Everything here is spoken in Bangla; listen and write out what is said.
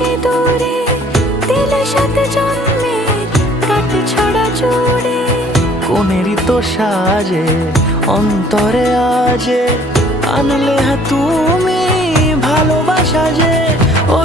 সিঁদুরে দিলে সাথে জন্মের কাট ছড়া জুড়ে। কোনেরই তো সাজে অন্তরে আজে আনলে তুমি ভালোবাসা যে ও